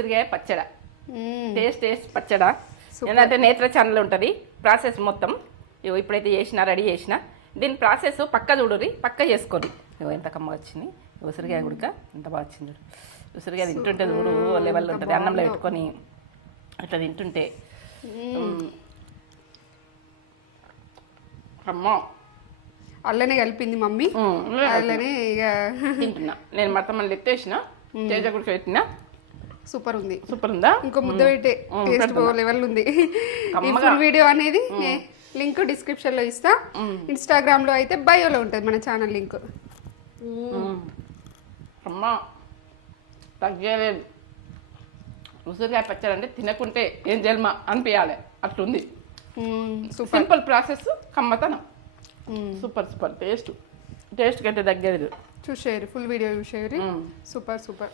ఉసిరికాయ పచ్చడ. టేస్ట్ పచ్చడ. ఏంటంటే నేత్ర ఛానల్ ఉంటుంది ప్రాసెస్ మొత్తం. ఇప్పుడైతే రెడీ చేసిన దీని ప్రాసెస్ పక్క చూడుర్రి, పక్క చేసుకోండి. ఎంత కమ్మ వచ్చింది ఉసిరికాయ గుడిక, ఎంత బాగా వచ్చింది చూడు. ఉసిరికాయ తింటుంటే చూడు లెవెల్ ఉంటుంది, అన్నంలో పెట్టుకొని అట్లా తింటుంటే. అమ్మా అల్లనే కలిపింది మమ్మీ, అల్లనే ఇక తింటున్నా నేను. మొత్తం మళ్ళీ ఎత్తేసిన తేజ గుడికి పెట్టినా. సూపర్ ఉంది. సూపర్ ఉందా? ఇంకో ముద్ద పెట్టే టేస్ట్ లెవెల్ ఉంది. ఈ ఫుల్ వీడియో అనేది లింక్ డిస్క్రిప్షన్ లో ఇస్తా. ఇన్స్టాగ్రామ్ లో అయితే బయోలో ఉంటుంది మన ఛానల్ లింక్. అమ్మా తగ్గలేదు. ఉసిరికాయ పచ్చడి అంటే తినకుంటే ఏం జన్మ అనిపించాలి అట్లుంది. సింపుల్ ప్రాసెస్, కమ్మతనం. సూపర్ టేస్ట్ కంటే తగ్గలేదు. చూసేరు ఫుల్ వీడియో చూసేరు. సూపర్